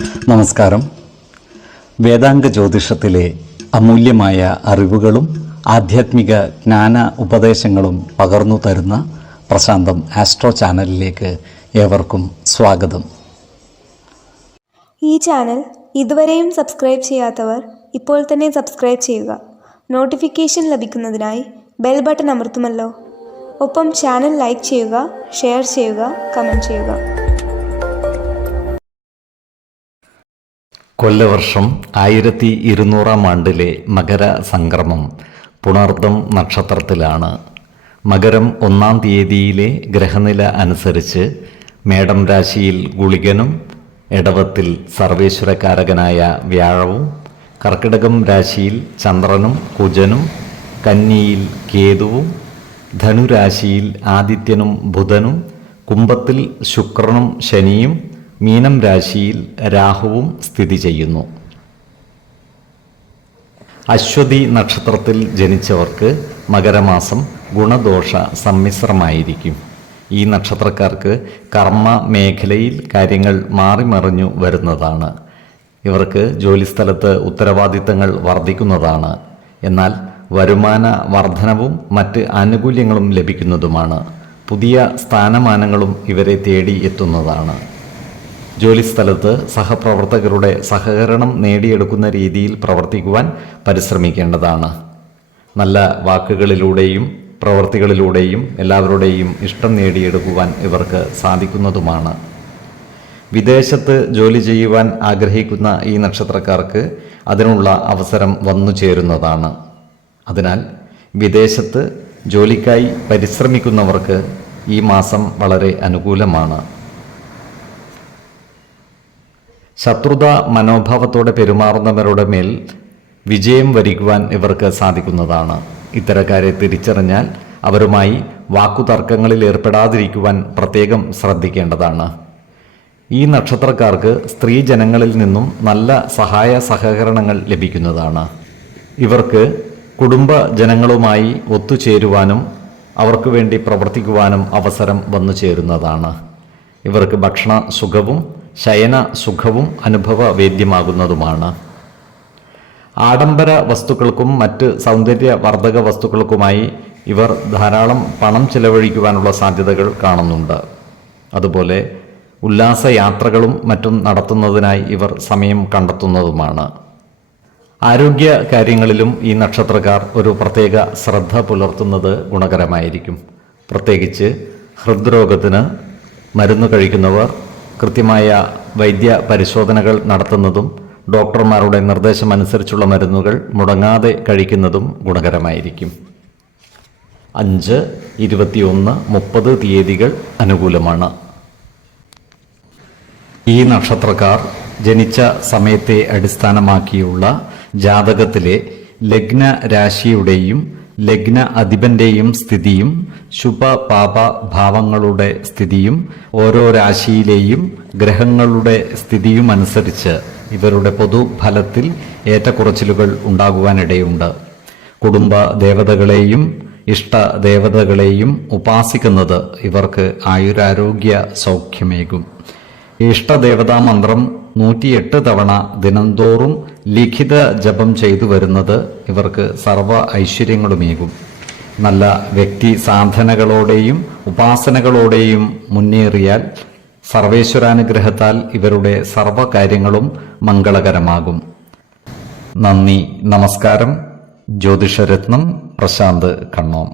നമസ്കാരം. വേദാംഗ ജ്യോതിഷത്തിലെ അമൂല്യമായ അറിവുകളും ആധ്യാത്മിക ജ്ഞാന ഉപദേശങ്ങളും പകർന്നു തരുന്ന പ്രശാന്തം ആസ്ട്രോ ചാനലിലേക്ക് ഏവർക്കും സ്വാഗതം. ഈ ചാനൽ ഇതുവരെയും സബ്സ്ക്രൈബ് ചെയ്യാത്തവർ ഇപ്പോൾ തന്നെ സബ്സ്ക്രൈബ് ചെയ്യുക. നോട്ടിഫിക്കേഷൻ ലഭിക്കുന്നതിനായി ബെൽ ബട്ടൺ അമർത്തുമല്ലോ. ഒപ്പം ചാനൽ ലൈക്ക് ചെയ്യുക, ഷെയർ ചെയ്യുക, കമൻറ്റ് ചെയ്യുക. കൊല്ലവർഷം 1200 ആണ്ടിലെ മകര സംക്രമം പുണർദം നക്ഷത്രത്തിലാണ്. മകരം 1-ാം തീയതിയിലെ ഗ്രഹനില അനുസരിച്ച് മേടം രാശിയിൽ ഗുളികനും, എടവത്തിൽ സർവേശ്വരകാരകനായ വ്യാഴവും, കർക്കിടകം രാശിയിൽ ചന്ദ്രനും കുജനും, കന്നിയിൽ കേതുവും, ധനുരാശിയിൽ ആദിത്യനും ബുധനും, കുംഭത്തിൽ ശുക്രനും ശനിയും, മീനം രാശിയിൽ രാഹുവും സ്ഥിതി ചെയ്യുന്നു. അശ്വതി നക്ഷത്രത്തിൽ ജനിച്ചവർക്ക് മകരമാസം ഗുണദോഷ സമ്മിശ്രമായിരിക്കും. ഈ നക്ഷത്രക്കാർക്ക് കർമ്മ മേഖലയിൽ കാര്യങ്ങൾ മാറിമറിഞ്ഞു വരുന്നതാണ്. ഇവർക്ക് ജോലിസ്ഥലത്ത് ഉത്തരവാദിത്തങ്ങൾ വർദ്ധിക്കുന്നതാണ്. എന്നാൽ വരുമാന വർധനവും മറ്റ് ആനുകൂല്യങ്ങളും ലഭിക്കുന്നതുമാണ്. പുതിയ സ്ഥാനമാനങ്ങളും ഇവരെ തേടി എത്തുന്നതാണ്. ജോലിസ്ഥലത്ത് സഹപ്രവർത്തകരുടെ സഹകരണം നേടിയെടുക്കുന്ന രീതിയിൽ പ്രവർത്തിക്കുവാൻ പരിശ്രമിക്കേണ്ടതാണ്. നല്ല വാക്കുകളിലൂടെയും പ്രവൃത്തികളിലൂടെയും എല്ലാവരുടെയും ഇഷ്ടം നേടിയെടുക്കുവാൻ ഇവർക്ക് സാധിക്കുന്നതുമാണ്. വിദേശത്ത് ജോലി ചെയ്യുവാൻ ആഗ്രഹിക്കുന്ന ഈ നക്ഷത്രക്കാർക്ക് അതിനുള്ള അവസരം വന്നു ചേരുന്നതാണ്. അതിനാൽ വിദേശത്ത് ജോലിക്കായി പരിശ്രമിക്കുന്നവർക്ക് ഈ മാസം വളരെ അനുകൂലമാണ്. ശത്രുത മനോഭാവത്തോടെ പെരുമാറുന്നവരുടെ മേൽ വിജയം വരിക്കുവാൻ ഇവർക്ക് സാധിക്കുന്നതാണ്. ഇത്തരക്കാരെ തിരിച്ചറിഞ്ഞാൽ അവരുമായി വാക്കുതർക്കങ്ങളിൽ ഏർപ്പെടാതിരിക്കുവാൻ പ്രത്യേകം ശ്രദ്ധിക്കേണ്ടതാണ്. ഈ നക്ഷത്രക്കാർക്ക് സ്ത്രീജനങ്ങളിൽ നിന്നും നല്ല സഹായ സഹകരണങ്ങൾ ലഭിക്കുന്നതാണ്. ഇവർക്ക് കുടുംബ ജനങ്ങളുമായി ഒത്തുചേരുവാനും അവർക്ക് വേണ്ടി പ്രവർത്തിക്കുവാനും അവസരം വന്നു ചേരുന്നതാണ്. ഇവർക്ക് ഭക്ഷണ സുഖവും ശയന സുഖവും അനുഭവവേദ്യമാകുന്നതുമാണ്. ആഡംബര വസ്തുക്കൾക്കും മറ്റ് സൗന്ദര്യവർദ്ധക വസ്തുക്കൾക്കുമായി ഇവർ ധാരാളം പണം ചെലവഴിക്കുവാനുള്ള സാധ്യതകൾ കാണുന്നുണ്ട്. അതുപോലെ ഉല്ലാസയാത്രകളും മറ്റും നടത്തുന്നതിനായി ഇവർ സമയം കണ്ടെത്തുന്നതുമാണ്. ആരോഗ്യ കാര്യങ്ങളിലും ഈ നക്ഷത്രക്കാർ ഒരു പ്രത്യേക ശ്രദ്ധ പുലർത്തുന്നത് ഗുണകരമായിരിക്കും. പ്രത്യേകിച്ച് ഹൃദ്രോഗത്തിന് മരുന്ന് കഴിക്കുന്നവർ കൃത്യമായ വൈദ്യ പരിശോധനകൾ നടത്തുന്നതും ഡോക്ടർമാരുടെ നിർദ്ദേശമനുസരിച്ചുള്ള മരുന്നുകൾ മുടങ്ങാതെ കഴിക്കുന്നതും ഗുണകരമായിരിക്കും. 5, 21, 30 തീയതികൾ അനുകൂലമാണ്. ഈ നക്ഷത്രക്കാർ ജനിച്ച സമയത്തെ അടിസ്ഥാനമാക്കിയുള്ള ജാതകത്തിലെ ലഗ്ന രാശിയുടെയും ലഗ്ന അധിപന്റെയും സ്ഥിതിയും ശുഭ പാപ ഭാവങ്ങളുടെ സ്ഥിതിയും ഓരോ രാശിയിലെയും ഗ്രഹങ്ങളുടെ സ്ഥിതിയും അനുസരിച്ച് ഇവരുടെ പൊതുഫലത്തിൽ ഏറ്റക്കുറച്ചിലുകൾ ഉണ്ടാകുവാനിടയുണ്ട്. കുടുംബ ദേവതകളെയും ഇഷ്ട ദേവതകളെയും ഉപാസിക്കുന്നത് ഇവർക്ക് ആയുരാരോഗ്യ സൗഖ്യമേകും. ഇഷ്ടദേവതാ മന്ത്രം 108 തവണ ദിനംതോറും ലിഖിത ജപം ചെയ്തു വരുന്നത് ഇവർക്ക് സർവ ഐശ്വര്യങ്ങളുമേകും. നല്ല വ്യക്തി സാധനകളോടെയും ഉപാസനകളോടെയും മുന്നേറിയാൽ സർവേശ്വരാനുഗ്രഹത്താൽ ഇവരുടെ സർവകാര്യങ്ങളും മംഗളകരമാകും. നന്ദി, നമസ്കാരം. ജ്യോതിഷരത്നം പ്രശാന്ത് കണ്ണോം.